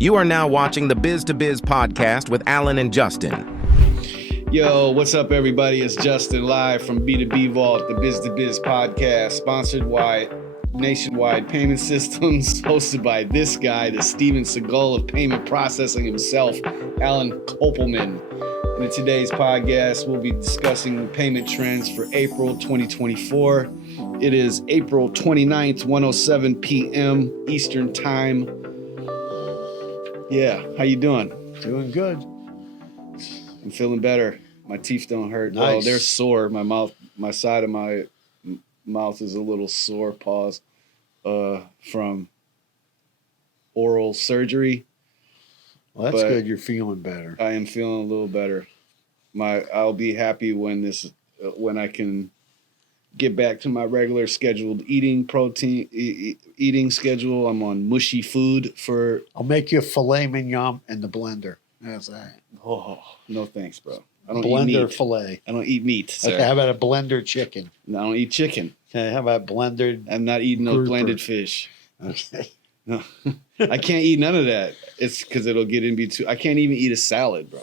You are now watching the Biz to Biz podcast with Alan and Justin. Yo, what's up, everybody? It's Justin live from B2B Vault, the Biz to Biz podcast, sponsored by Nationwide Payment Systems, hosted by this guy, the Steven Seagal of payment processing himself, Alan Kopelman. And in today's podcast, we'll be discussing payment trends for April 2024. It is April 29th, 1:07 p.m. Eastern Time. Yeah, how you doing? Doing good. I'm feeling better. My teeth don't hurt. Nice. Well, they're sore. My side of my mouth is a little sore. Pause. From oral surgery. Well, that's But good. You're feeling better. I am feeling a little better. I'll be happy when I can get back to my regular scheduled eating schedule. I'm on mushy food for. I'll make you a filet mignon in the blender. How's that? Oh, no thanks, bro. I don't eat Blender meat. filet. I don't eat meat, sir. Okay, how about a blender chicken? I don't eat chicken. Okay, how about blendered? I'm not eating no Grouper. blended fish. Okay. No, I can't eat none of that. It's because it'll get in between. I can't even eat a salad, bro,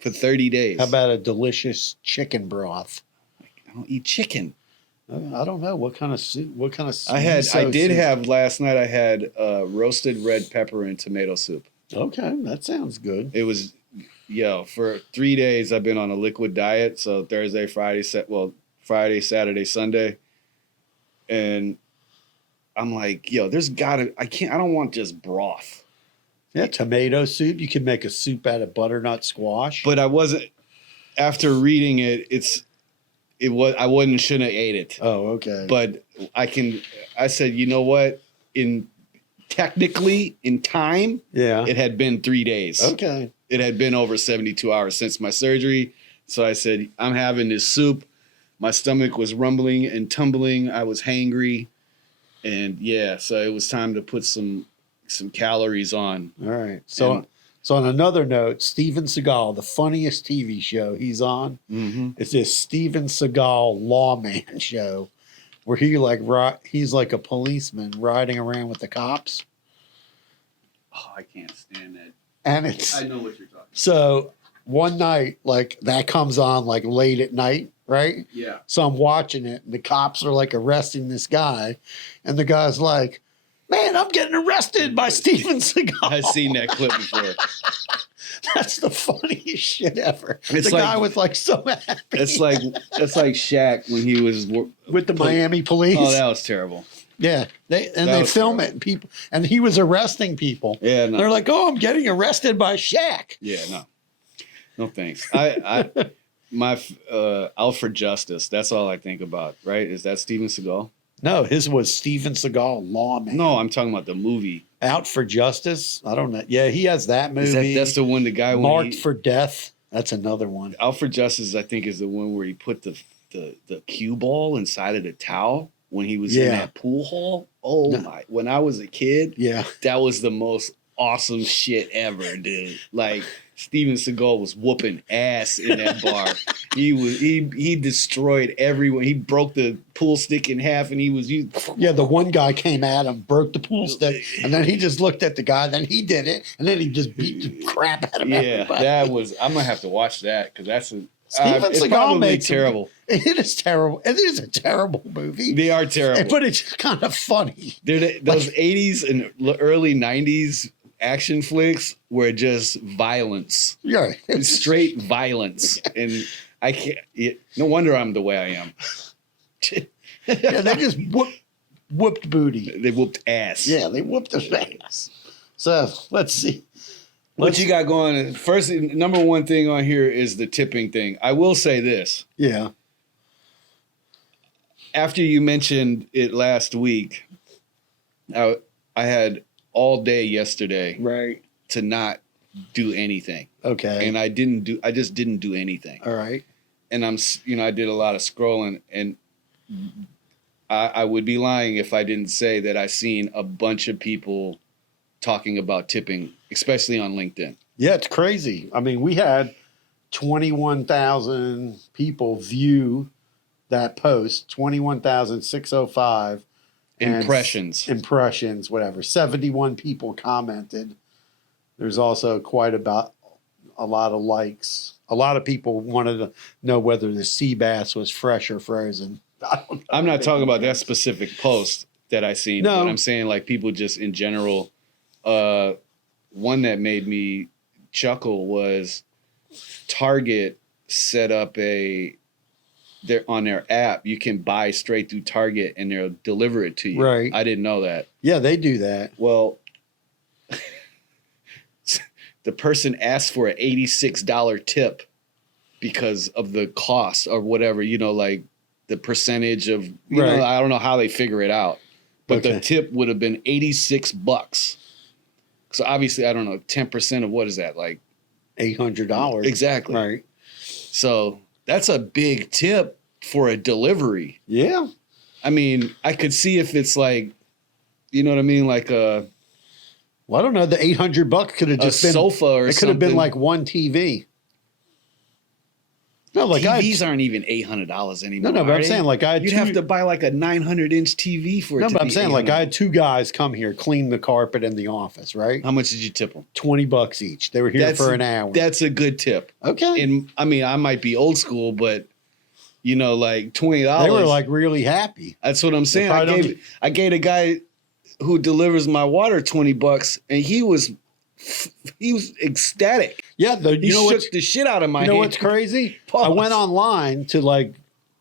for 30 days. How about a delicious chicken broth? I don't eat chicken. I don't know what kind of soup. What kind of soup? Last night I had roasted red pepper and tomato soup. Okay, that sounds good. It was, for 3 days I've been on a liquid diet. So Thursday, Friday, Saturday, Sunday. And I'm like, I don't want just broth. Yeah, tomato soup. You can make a soup out of butternut squash. But I wasn't, after reading it, shouldn't have ate it. Oh, okay. But I said, you know what? Technically, in time, yeah, it had been 3 days. okay. It had been over 72 hours since my surgery. So I said, I'm having this soup. My stomach was rumbling and tumbling. I was hangry. And so it was time to put some calories on. All right. So on another note, Steven Seagal, the funniest TV show he's on, is this Steven Seagal Lawman show, where he's like a policeman riding around with the cops. Oh, I can't stand that. And I know what you're talking about. So one night, like that comes on like late at night, right? Yeah. So I'm watching it, and the cops are like arresting this guy, and the guy's like, "Man, I'm getting arrested by Steven Seagal." I've seen that clip before. That's the funniest shit ever. It's the like- guy was like so happy. That's like Shaq when he was With the Miami police. Oh, that was terrible. Yeah, they was film terrible. it, and people, and he was arresting people. Yeah, no. They're like, "Oh, I'm getting arrested by Shaq." Yeah, no thanks. My Alfred Justice. That's all I think about. Right? Is that Steven Seagal? No, his was Steven Seagal, Lawman. No, I'm talking about the movie. Out for Justice. I don't know. Yeah, he has that movie. That's the one. The guy Marked for Death. That's another one. Alfred Justice, I think, is the one where he put the cue ball inside of the towel when he was in that pool hall. Oh my! When I was a kid, Yeah. that was the most awesome shit ever, dude. Like Steven Seagal was whooping ass in that bar. He destroyed everyone. He broke the pool stick in half, and Yeah, the one guy came at him, broke the pool stick, and then he just looked at the guy, then he did it, and then he just beat the crap out of everybody. that was. I'm gonna have to watch that because that's Steven it's Seagal probably makes terrible. It is terrible. It is a terrible movie. They are terrible. But it's kind of funny. Those 80s and early 90s action flicks were just violence. Yeah. Straight violence. And I can't, no wonder I'm the way I am. Yeah, they just whooped booty. They whooped ass. Yeah, they whooped his ass. So let's see. What you got going? First, number one thing on here is the tipping thing. I will say this. Yeah. After you mentioned it last week, I had all day yesterday Right. to not do anything. Okay. And I just didn't do anything. All right. And I did a lot of scrolling, and I would be lying if I didn't say that I seen a bunch of people talking about tipping, especially on LinkedIn. Yeah, it's crazy. I mean, we had 21,000 people view that post, 21,605 Impressions. Impressions, whatever. 71 people commented. There's also quite about a lot of likes. A lot of people wanted to know whether the sea bass was fresh or frozen. I don't know. I'm not talking about that specific post that I seen, No. but I'm saying like people just in general. One that made me chuckle was Target set up on their app, you can buy straight through Target and they'll deliver it to you. Right. I didn't know that. Yeah, they do that. Well, the person asked for an $86 tip because of the cost or whatever, like the percentage of, Right. I don't know how they figure it out, but Okay. the tip would have been $86. So obviously, I don't know, 10% of what is that? Like $800. Exactly. Right. So that's a big tip for a delivery. Yeah. I mean, I could see if it's like, you know what I mean? Like a Well, I don't know. The $800 could have just been sofa or It something. could have been like one TV. No, like TVs aren't even $800 anymore. No, but are I'm they? saying like I had You'd two, have to buy like a 900-inch TV for it. No, to but I'm be saying like I $800. had two guys come here clean the carpet in the office, right? How much did you tip them? $20 each. They were here for an hour. That's a good tip. Okay. And I mean, I might be old school, but like $20. They were like really happy. That's what I'm saying. probably I gave a guy who delivers my water $20, and he was ecstatic. Yeah, He you know shook what's the shit out of my you know hand. what's crazy? Pause. I went online to like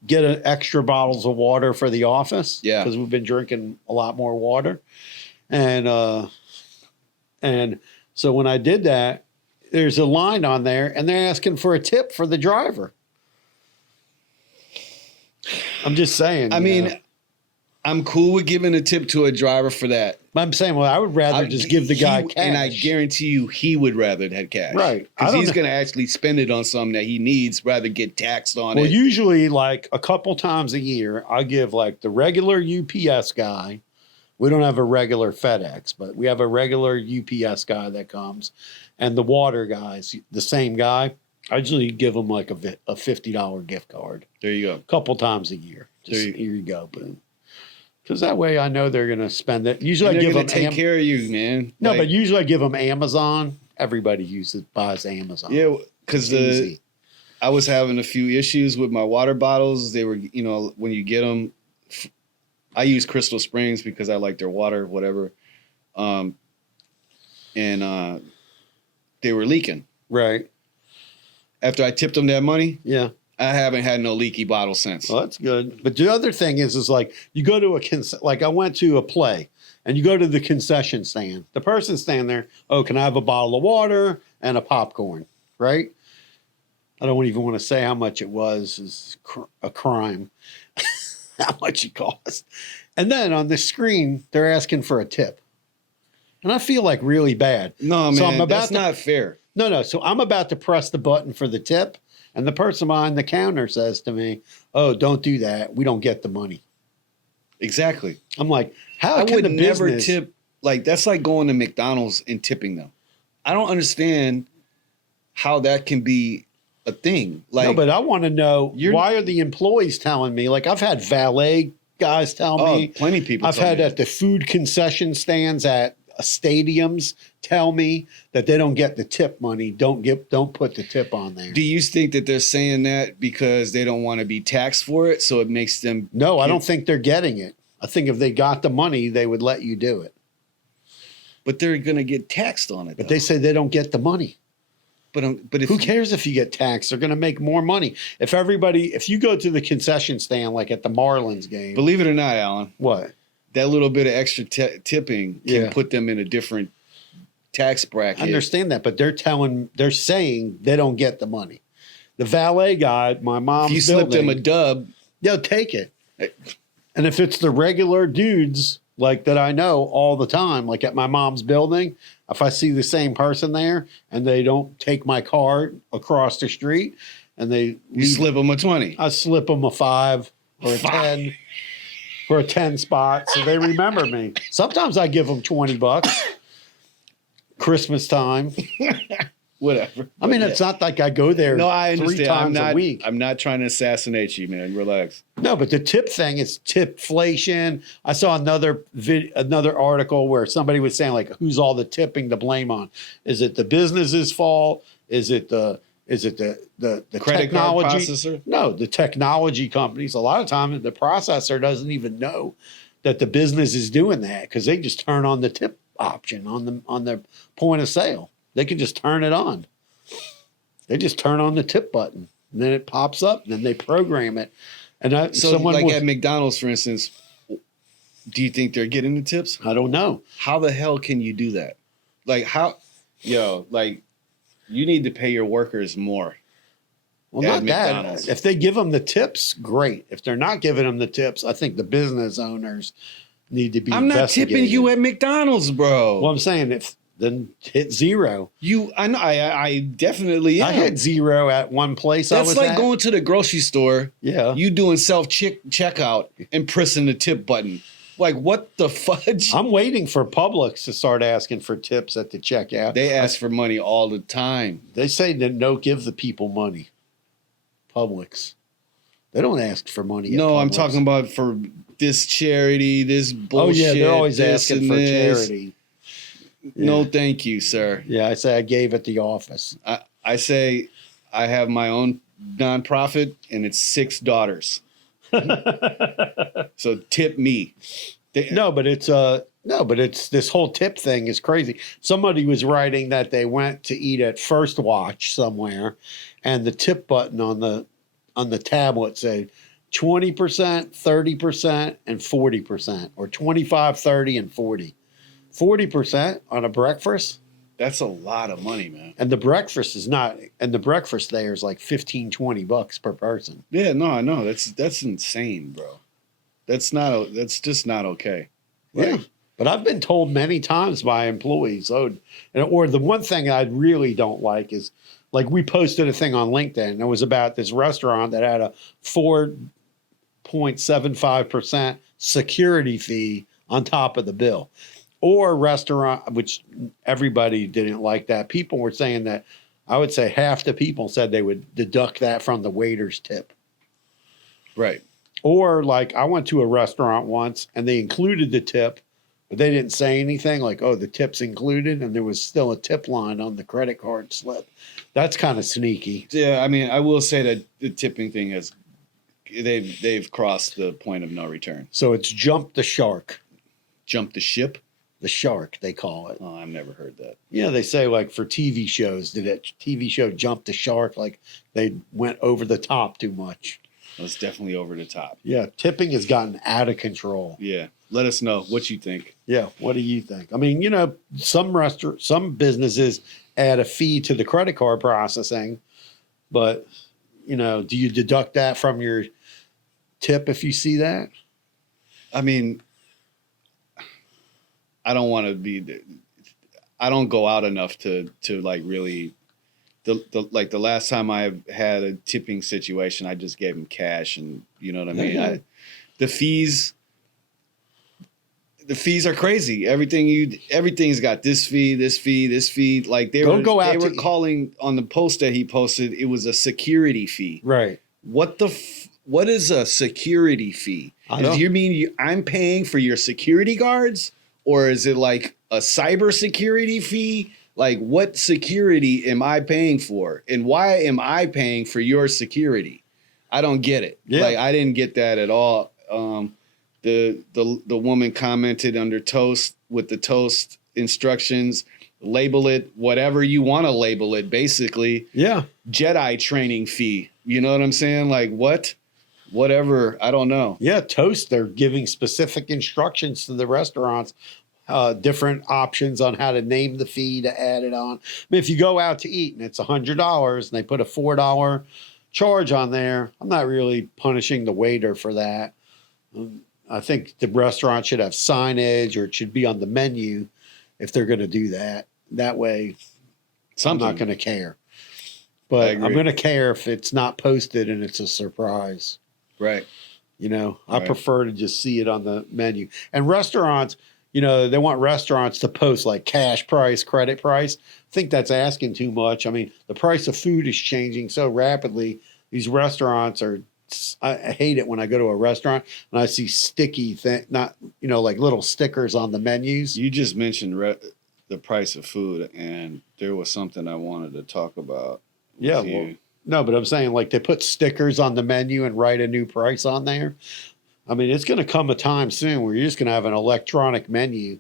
get extra bottles of water for the office. Yeah. because we've been drinking a lot more water, and so when I did that, there's a line on there, and they're asking for a tip for the driver. I'm just saying. I you mean, know. I'm cool with giving a tip to a driver for that. I'm saying, well, I would rather just give the guy cash. And I guarantee you he would rather have cash. Right. I Because don't he's know. going to actually spend it on something that he needs rather get taxed on Well, it. usually, like a couple times a year, I give like the regular UPS guy. We don't have a regular FedEx, but we have a regular UPS guy that comes, and the water guys, the same guy. I usually give them like a $50 gift card There you go. a couple times a year. Just There you- here you go, boom. Because that way I know they're going to spend it. Usually And I they're give going them to take care of you, man. no, Like, but usually I give them Amazon. Everybody buys Amazon. yeah, because Easy. I was having a few issues with my water bottles. They were, when you get them, I use Crystal Springs because I like their water, whatever. And they were leaking. Right. After I tipped them that money, Yeah. I haven't had no leaky bottle since. Well, that's good. But the other thing is like you go to like I went to a play and you go to the concession stand. The person standing there, oh, can I have a bottle of water and a popcorn? Right? I don't even want to say how much it was. It's a crime. How much it cost. And then on the screen, they're asking for a tip. And I feel like really bad. No, man, So I'm about that's to- not fair. No. So I'm about to press the button for the tip. And the person behind the counter says to me, oh, don't do that. We don't get the money. Exactly. I'm like, how I can would the never business tip. Like, that's like going to McDonald's and tipping them. I don't understand how that can be a thing. Like, No, but I want to know You're- why are the employees telling me? Like I've had valet guys tell oh, me. plenty of people. I've tell had me at the food concession stands at stadiums tell me that they don't get the tip money. Don't put the tip on there. Do you think that they're saying that because they don't want to be taxed for it, so it makes them? No, I don't think they're getting it. I think if they got the money, they would let you do it. But they're gonna get taxed on it. But though. they say they don't get the money. But if Who cares if you get taxed? They're going to make more money. If you go to the concession stand, like at the Marlins game, Believe it or not, Alan, what? that little bit of extra tipping can Yeah. put them in a different tax bracket. I understand that, but they're saying they don't get the money. The valet guy, my mom's If you slip them a building, dub, they'll take it. And if it's the regular dudes like that I know all the time, like at my mom's building, if I see the same person there and they don't take my card across the street and they you slip them a 20. I slip them a 5 or a 10 for a 10 spot so they remember me. Sometimes I give them $20. Christmas time. whatever. I mean, But it's not like I go there no, I 3 understand. times a week. I'm not trying to assassinate you, man. Relax. No, but the tip thing is tipflation. I saw another article where somebody was saying like, who's all the tipping to blame on? Is it the business's fault? Is it the Credit card technology? processor? No, the technology companies. A lot of times the processor doesn't even know that the business is doing that because they just turn on the tip option on the point of sale. They can just turn it on. They just turn on the tip button, and then it pops up, and then they program it. And So, at McDonald's, for instance, do you think they're getting the tips? I don't know. How the hell can you do that? You need to pay your workers more. Well, at not McDonald's. that. If they give them the tips, great. If they're not giving them the tips, I think the business owners need to be. I'm not tipping investigated. you at McDonald's, bro. Well, I'm saying then hit 0. I know. I definitely am. I had 0 at one place. That's like at. going to the grocery store. Yeah. You doing checkout and pressing the tip button. Like, what the fudge? I'm waiting for Publix to start asking for tips at the checkout. They ask for money all the time. They say that don't give the people money. Publix. They don't ask for money. No, I'm Publix. talking about for this charity, this bullshit. Oh yeah, they're always this asking and for this. charity. No, Yeah. thank you, sir. Yeah, I say I gave at the office. I say I have my own nonprofit and it's 6 daughters. So tip me. No, but it's this whole tip thing is crazy. Somebody was writing that they went to eat at First Watch somewhere, and the tip button on the tablet said 20%, 30%, and 40%, or 25, 30, and 40. 40% on a breakfast. That's a lot of money, man. And the breakfast there is like $15-$20 per person. Yeah, no, I know. That's insane, bro. That's just not okay. Yeah. But I've been told many times by employees, or the one thing I really don't like is, like, we posted a thing on LinkedIn, and it was about this restaurant that had a 4.75% security fee on top of the bill. Or a restaurant, which everybody didn't like that. People were saying that, I would say half the people said they would deduct that from the waiter's tip. Right. Or like I went to a restaurant once and they included the tip, but they didn't say anything like, oh, the tip's included. And there was still a tip line on the credit card slip. That's kind of sneaky. Yeah, I mean, I will say that the tipping thing they've crossed the point of no return. So it's jump the shark. Jump the ship? The shark, they call it. Oh, I've never heard that. Yeah, they say like for TV shows, did that TV show jump the shark? Like they went over the top too much. It's definitely over the top. Yeah, tipping has gotten out of control. Yeah. Let us know what you think. Yeah, what do you think? I mean, some businesses add a fee to the credit card processing, but do you deduct that from your tip if you see that? I mean, I don't go out enough to like really the last time I've had a tipping situation, I just gave him cash, and you know what I mean? Yeah. The fees are crazy. Everything's got this fee. Like they were calling on the post that he posted, it was a security fee. Right. What is a security fee? Do you mean I'm paying for your security guards? Or is it like a cybersecurity fee? Like, what security am I paying for? And why am I paying for your security? I don't get it. Yeah. Like, I didn't get that at all. The woman commented under toast with the toast instructions, label it whatever you want to label it, basically. Yeah. Jedi training fee. You know what I'm saying? Like, what? Whatever. I don't know. Yeah, Toast, they're giving specific instructions to the restaurants, different options on how to name the fee to add it on. I mean, if you go out to eat and it's $100 and they put a $4 charge on there, I'm not really punishing the waiter for that. I think the restaurant should have signage, or it should be on the menu if they're going to do that. That way, I'm not going to care. But I'm going to care if it's not posted and it's a surprise. Right. I prefer to just see it on the menu. And restaurants, they want restaurants to post like cash price, credit price. I think that's asking too much. I mean, the price of food is changing so rapidly. These restaurants are, I hate it when I go to a restaurant and I see sticky not, like little stickers on the menus. You just mentioned the price of food, and there was something I wanted to talk about. Yeah. Well, no, but I'm saying like they put stickers on the menu and write a new price on there. I mean, it's going to come a time soon where you're just going to have an electronic menu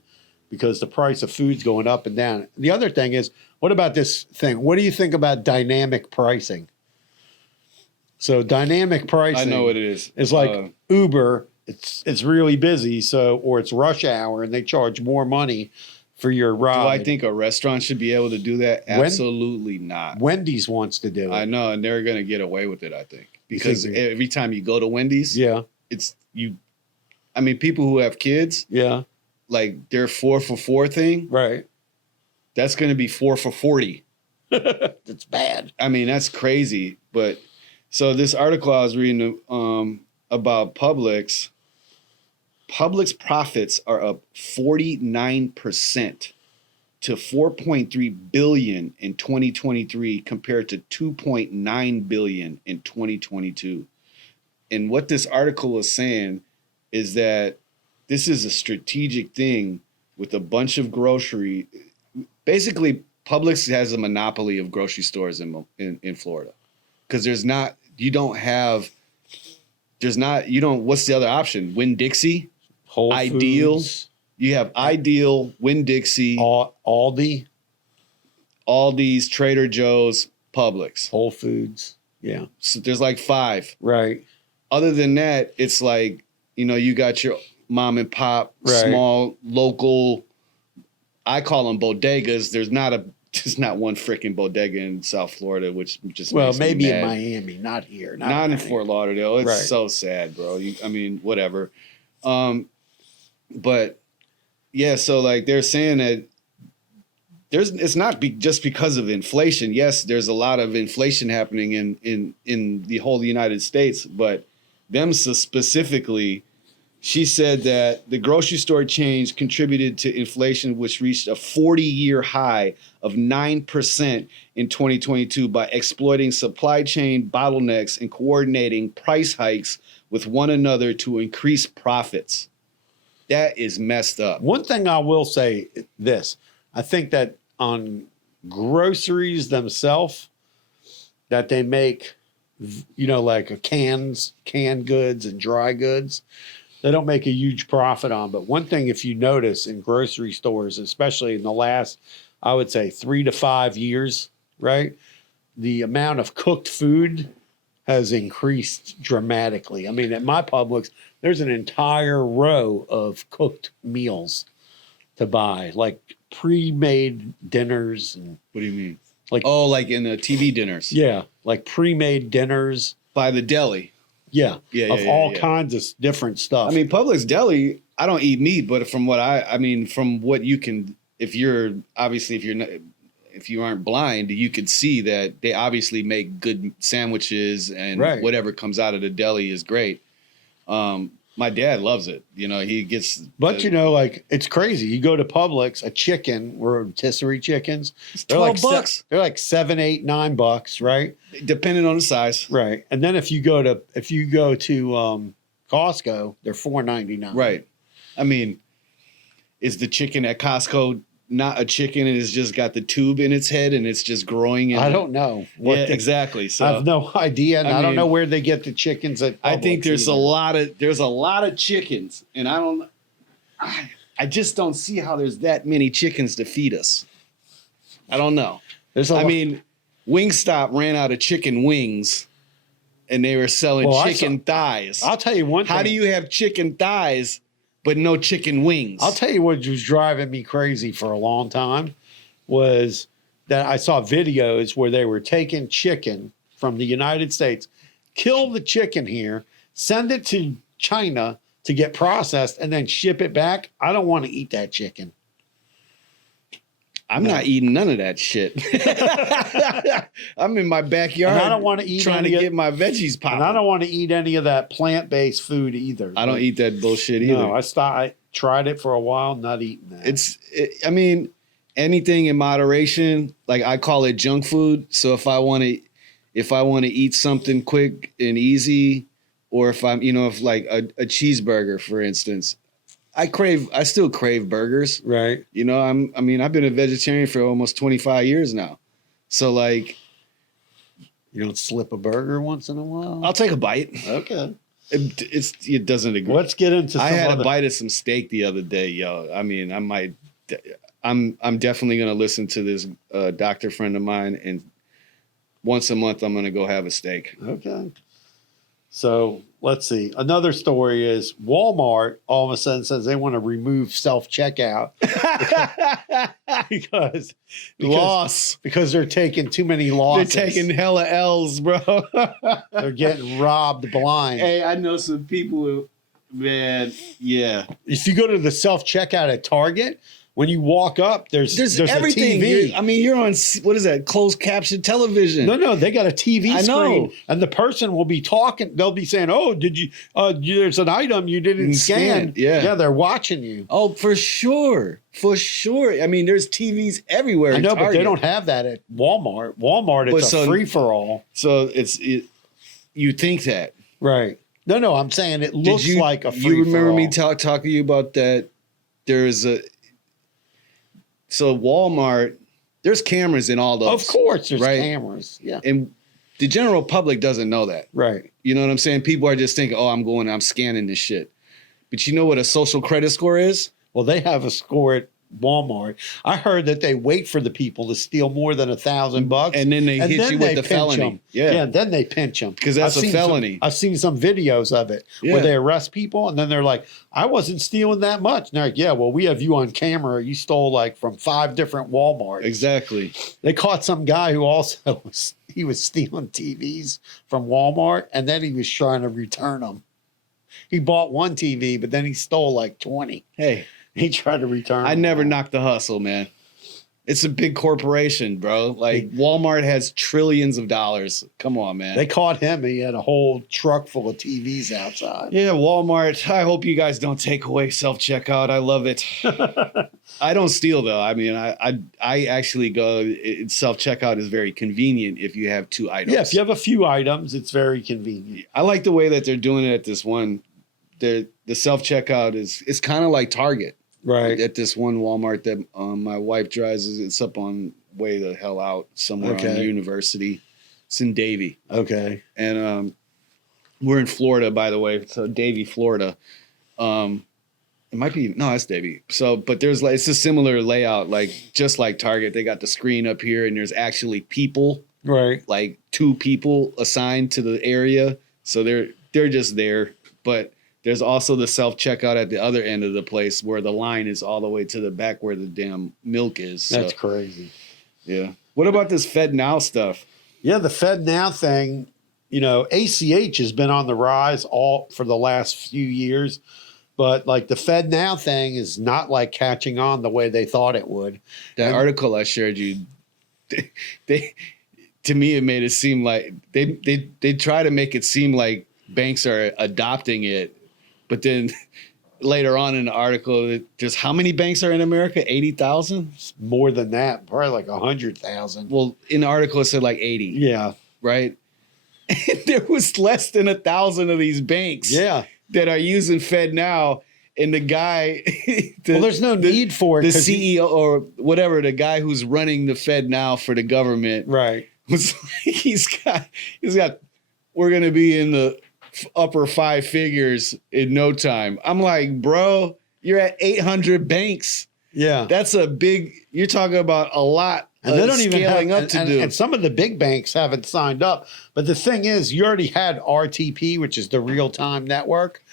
because the price of food's going up and down. The other thing is, what about this thing? What do you think about dynamic pricing? So dynamic pricing, I know what it is. It's like Uber. It's really busy, or it's rush hour, and they charge more money for your ride. Do I think a restaurant should be able to do that? Absolutely not. Wendy's wants to do it. I know, and they're going to get away with it, I think, because every time you go to Wendy's, it's you. I mean, people who have kids, like their 4 for $4 thing, right? That's going to be 4 for $40. That's bad. I mean, that's crazy. But so this article I was reading about Publix. Publix profits are up 49% to $4.3 billion in 2023 compared to $2.9 billion in 2022. And what this article is saying is that this is a strategic thing with a bunch of grocery. Basically, Publix has a monopoly of grocery stores in Florida because what's the other option? Winn-Dixie? Whole Ideal. Foods. You have Ideal, Winn-Dixie, Aldi's, Trader Joe's, Publix. Whole Foods. Yeah. So there's like 5. Right. Other than that, it's like, you got your mom and pop, small, local, I call them bodegas. There's not one freaking bodega in South Florida, which just makes me maybe mad. in Miami, not here. Not in Fort Lauderdale. It's so sad, bro. Whatever. But yeah, so like they're saying that it's not just because of inflation. Yes, there's a lot of inflation happening in the whole United States, but them specifically, she said that the grocery store chains contributed to inflation, which reached a 40-year high of 9% in 2022 by exploiting supply chain bottlenecks and coordinating price hikes with one another to increase profits. That is messed up. One thing I will say this, I think that on groceries themselves, that they make, like canned goods and dry goods, they don't make a huge profit on. But one thing, if you notice in grocery stores, especially in the last, I would say 3 to 5 years, right? The amount of cooked food has increased dramatically. I mean, at my Publix, there's an entire row of cooked meals to buy, like pre-made dinners. And what do you mean? Like in the TV dinners? Yeah, like pre-made dinners. By the deli? Yeah, of all kinds of different stuff. I mean, Publix deli, I don't eat meat, but from what you can, if you aren't blind, you could see that they obviously make good sandwiches and whatever comes out of the deli is great. My dad loves it. He gets. But it's crazy. You go to Publix, a chicken or rotisserie chickens. It's $12. They're like $7, $8, $9, right? Depending on the size, right? And then if you go to Costco, they're $4.99. Right. I mean, is the chicken at Costco not a chicken and it's just got the tube in its head and it's just growing? I don't know. Exactly. So I have no idea, and I don't know where they get the chickens at Publix. I think there's a lot of chickens, and I just don't see how there's that many chickens to feed us. I don't know. Wingstop ran out of chicken wings, and they were selling chicken thighs. I'll tell you one thing. How do you have chicken thighs but no chicken wings? I'll tell you what was driving me crazy for a long time was that I saw videos where they were taking chicken from the United States, kill the chicken here, send it to China to get processed, and then ship it back. I don't want to eat that chicken. I'm not eating none of that shit. I'm in my backyard. And I don't want to eat trying to get my veggies popping. And I don't want to eat any of that plant-based food either. I don't eat that bullshit either. No, tried it for a while, not eating that. I mean, anything in moderation. Like I call it junk food. So if I want to eat something quick and easy, or if I'm, if like a cheeseburger, for instance, I still crave burgers. Right. I've been a vegetarian for almost 25 years now. So like, you don't slip a burger once in a while? I'll take a bite. Okay. It doesn't agree. Let's get into some I had a bite of some steak the other day, yo. I mean, I'm definitely going to listen to this doctor friend of mine, and once a month I'm going to go have a steak. Okay. So let's see. Another story is Walmart all of a sudden says they want to remove self-checkout because they're taking too many losses. They're taking hella L's, bro. They're getting robbed blind. Hey, I know some people who, man, yeah. If you go to the self-checkout at Target, when you walk up, there's everything. a TV. You're on, what is that, closed caption television. No, they got a TV I screen. know. And the person will be talking. They'll be saying, oh, did you, there's an item you didn't scan. Yeah. Yeah, they're watching you. Oh, for sure. For sure. I mean, there's TVs everywhere. I know, but they Target. don't have that at Walmart. Walmart, it's a free-for-all. So you think that. Right. No, I'm saying it looks like a free-for-all. You remember me talking to you about that? So Walmart, there's cameras in all those. Of course, there's right? cameras. Yeah. And the general public doesn't know that. Right. You know what I'm saying? People are just thinking, oh, I'm scanning this shit. But you know what a social credit score is? Well, they have a score at Walmart. I heard that they wait for the people to steal more than $1,000, and then they hit you with the felony. Them. Yeah, and then they pinch them because that's a felony. I've seen some videos of it where they arrest people, and then they're like, "I wasn't stealing that much." And they're like, "Yeah, well, we have you on camera. You stole like from 5 different Walmarts." Exactly. They caught some guy who also was stealing TVs from Walmart, and then he was trying to return them. He bought one TV, but then he stole like 20. Hey. He tried to return. I never knocked the hustle, man. It's a big corporation, bro. Like Walmart has trillions of dollars. Come on, man. They caught him. He had a whole truck full of TVs outside. Yeah, Walmart. I hope you guys don't take away self-checkout. I love it. I don't steal though. I mean, I actually go. Self-checkout is very convenient if you have 2 items. Yeah, if you have a few items, it's very convenient. I like the way that they're doing it at this one. The self-checkout is kind of like Target. Right. At this one Walmart that my wife drives, it's up on way the hell out somewhere on University. It's in Davie. Okay. And we're in Florida, by the way. So Davie, Florida. It might be it's Davie. So, but it's a similar layout, like just like Target. They got the screen up here, and there's actually people, right? Like 2 people assigned to the area. So they're just there, but. There's also the self-checkout at the other end of the place where the line is all the way to the back where the damn milk is. That's crazy. Yeah. What about this FedNow stuff? Yeah, the FedNow thing, ACH has been on the rise for the last few years. But like the FedNow thing is not like catching on the way they thought it would. That article I shared you, they to me, it made it seem like they try to make it seem like banks are adopting it. But then later on in the article, just how many banks are in America? 80,000? More than that, probably like 100,000. Well, in the article, it said like 80. Yeah. Right? And there was less than 1,000 of these banks that are using FedNow. And the guy... there's no need for it. The CEO or whatever, the guy who's running the FedNow for the government. Right. Was like, he's got, we're going to be in the upper 5 figures in no time. I'm like, bro, you're at 800 banks. Yeah. That's a big, you're talking about a lot and they don't even scaling have, up to do. And some of the big banks haven't signed up. But the thing is, you already had RTP, which is the real-time network.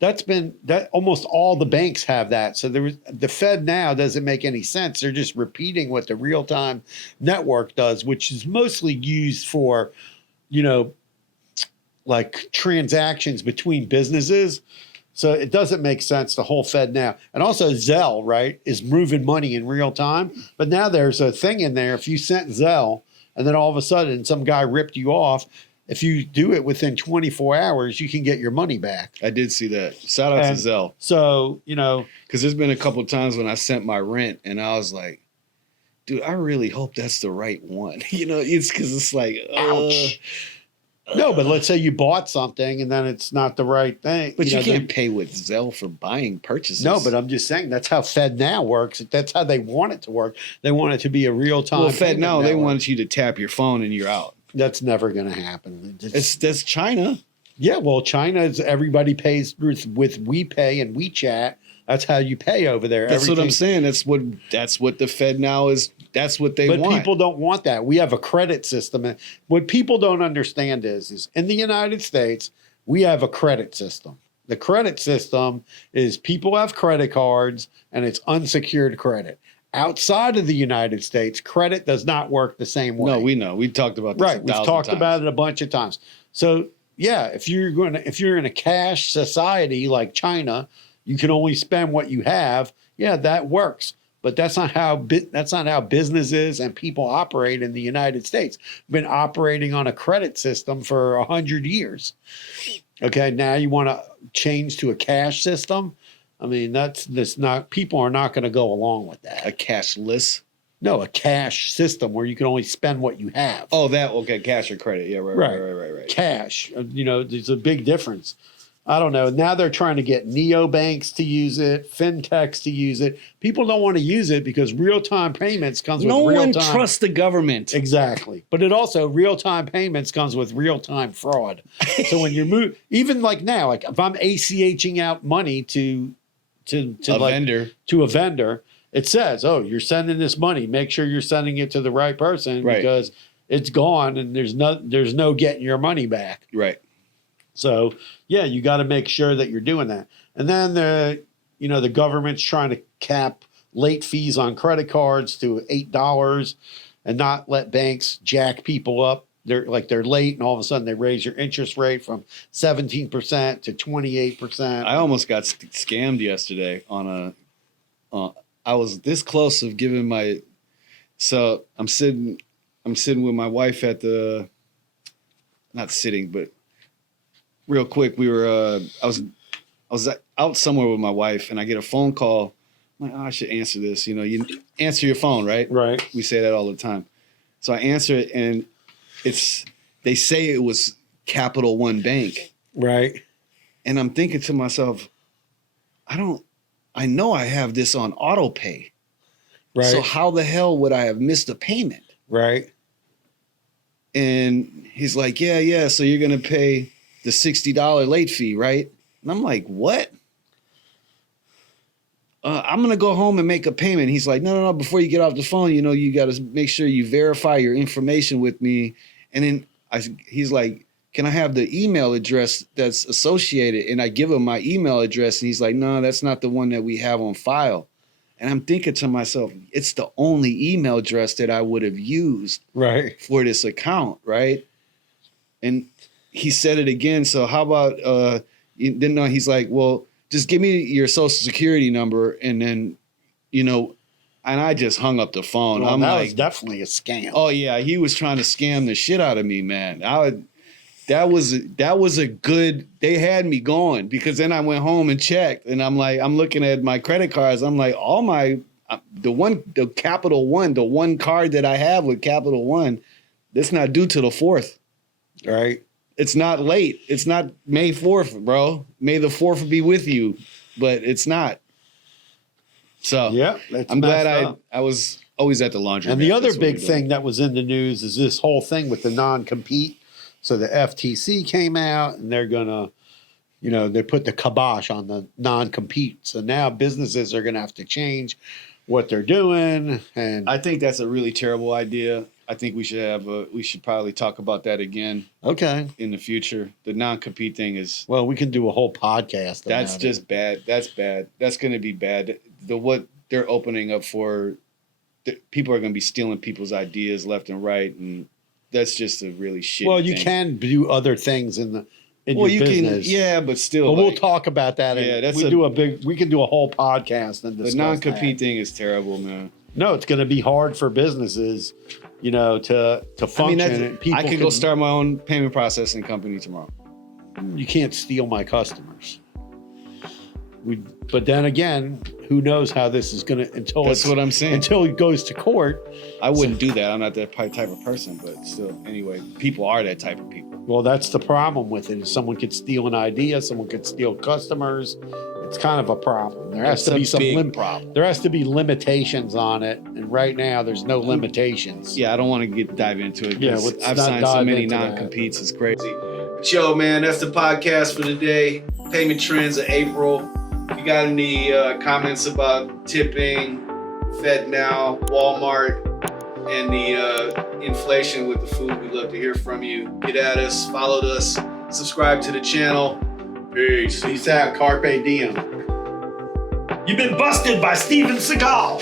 That almost all the banks have that. So the FedNow doesn't make any sense. They're just repeating what the real-time network does, which is mostly used for, like transactions between businesses. So it doesn't make sense, the whole FedNow. And also Zelle, right, is moving money in real time. But now there's a thing in there. If you sent Zelle and then all of a sudden some guy ripped you off, if you do it within 24 hours, you can get your money back. I did see that. Shout out to Zelle. So, Because there's been a couple of times when I sent my rent and I was like, dude, I really hope that's the right one. It's because it's like, ouch. No, but let's say you bought something and then it's not the right thing. But you can't pay with Zelle for buying purchases. No, but I'm just saying that's how FedNow works. That's how they want it to work. They want it to be a real time. Well, FedNow, they want you to tap your phone and you're out. That's never going to happen. That's China. Yeah, well, China's everybody pays with WePay and WeChat. That's how you pay over there. That's what I'm saying. That's what the FedNow is. That's what they want. But people don't want that. We have a credit system. And what people don't understand is in the United States, we have a credit system. The credit system is people have credit cards and it's unsecured credit. Outside of the United States, credit does not work the same way. No, we know. We talked about this. Right. We've talked about it a bunch of times. So yeah, if you're in a cash society like China, you can only spend what you have. Yeah, that works. But that's not how businesses and people operate in the United States. We've been operating on a credit system for 100 years. Okay, now you want to change to a cash system? I mean, that's not. People are not going to go along with that. A cashless? No, a cash system where you can only spend what you have. Oh, that okay, cash or credit? Yeah, right. Cash. There's a big difference. I don't know. Now they're trying to get neobanks to use it, fintechs to use it. People don't want to use it because real-time payments comes with real-time. No one trusts the government. Exactly. But it also, real-time payments comes with real-time fraud. So when you even like now, like if I'm ACHing out money to a vendor, it says, oh, you're sending this money. Make sure you're sending it to the right person because it's gone and there's no getting your money back. Right. So, yeah, you got to make sure that you're doing that. And then the government's trying to cap late fees on credit cards to $8 and not let banks jack people up. They're late and all of a sudden they raise your interest rate from 17% to 28%. I almost got scammed yesterday I was this close of giving so I'm sitting with my wife at not sitting, but real quick, I was out somewhere with my wife, and I get a phone call. I'm like, I should answer this. You answer your phone, right? Right. We say that all the time. So I answer it, and they say it was Capital One Bank. Right. And I'm thinking to myself, I know I have this on auto pay. Right. So how the hell would I have missed a payment? Right. And he's like, yeah. So you're going to pay the $60 late fee, right? And I'm like, what? I'm going to go home and make a payment. He's like, no. Before you get off the phone, you got to make sure you verify your information with me. And then he's like, can I have the email address that's associated? And I give him my email address. And he's like, no, that's not the one that we have on file. And I'm thinking to myself, it's the only email address that I would have used for this account, right? And he said it again. So how about, he's like, well, just give me your social security number. And then, and I just hung up the phone. Well, that was definitely a scam. Oh yeah. He was trying to scam the shit out of me, man. That was a good, they had me going because then I went home and checked and I'm like, I'm looking at my credit cards. I'm like, the Capital One, the one card that I have with Capital One, that's not due to the 4th. Right. It's not late. It's not May 4th, bro. May the 4th be with you, but it's not. So yeah, I'm glad I was always at the laundry. And the other big thing that was in the news is this whole thing with the non-compete. So the FTC came out and they're going to, they put the kibosh on the non-compete. So now businesses are going to have to change what they're doing. And I think that's a really terrible idea. I think we should probably talk about that again. Okay. In the future. The non-compete thing is. Well, we can do a whole podcast. That's just bad. That's bad. That's going to be bad. What they're opening up for, people are going to be stealing people's ideas left and right. And that's just a really shitty Well, you thing. can do other things in your business. But still. But we'll talk about that. Yeah, we can do a whole podcast and discuss the non-compete thing is terrible, man. No, it's going to be hard for businesses to function. And people I could go start my own payment processing company tomorrow. You can't steal my customers. But then again, who knows how this is going to That's what I'm saying. Until it goes to court. I wouldn't do that. I'm not that type of person, but still, anyway, people are that type of people. Well, that's the problem with it. Is someone could steal an idea, someone could steal customers. It's kind of a problem. There has to be some problem. There has to be limitations on it, and right now there's no limitations. Yeah, I don't want to dive into it. Yeah, I've signed so many non-competes. It's crazy. But yo, man, that's the podcast for today. Payment trends of April. If you got any comments about tipping, FedNow, Walmart, and the inflation with the food, we'd love to hear from you. Get at us, follow us, subscribe to the channel. Peace. Peace out. Carpe diem. You've been busted by Steven Seagal.